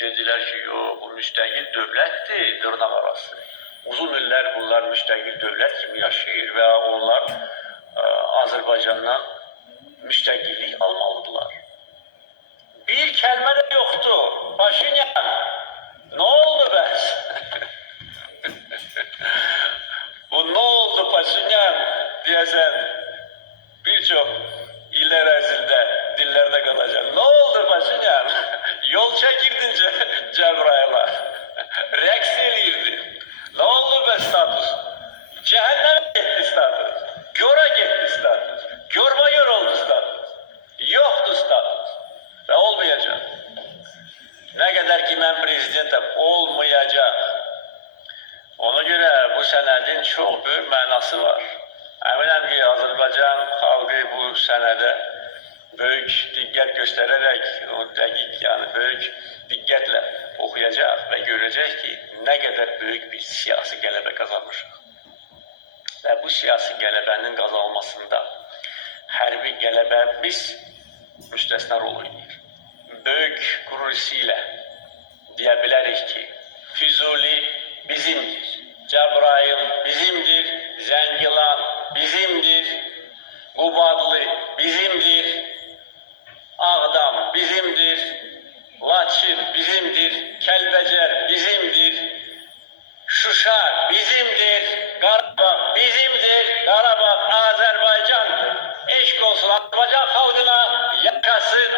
Dediler ki yo bu müstakil devletti dırnak arası. Uzun yıllar bunlar müstakil devlet kimi yaşayır ve onlar e, Azerbaycan'dan müstakillik almalıdılar. Bir kelime de yoktu. Paşinyan ne oldu be? bu ne oldu Paşinyan diyesen birçok Yol çekirdin Ce- Cebrail'a. Reks eliyirdi. Ne oldu be status? Cehenneme gitti status. Göre gitti status. Görme gör oldu status. Yoktu status. Ve olmayacak. Ne kadar ki ben prezidentim olmayacak. Ona göre bu senedin çok büyük manası var. Eminim ki Azerbaycan halkı bu senede büyük dikkat göstererek, o dakik yani büyük dikkatle okuyacak ve görecek ki ne kadar büyük bir siyasi gelebe kazanmış. Ve bu siyasi gelebenin kazanılmasında hərbi gəlebemiz müstəsna rol oynayır. Böyük qürurisiyle deyə bilərik ki, Füzuli bizimdir, Cəbrayıl bizimdir, Zəngilan bizimdir, Qubadlı bizimdir, Qarabağ bizimdir, Qarabağ Azərbaycandır. Eşq olsun Azərbaycan xalqına, yaşasın Azərbaycan.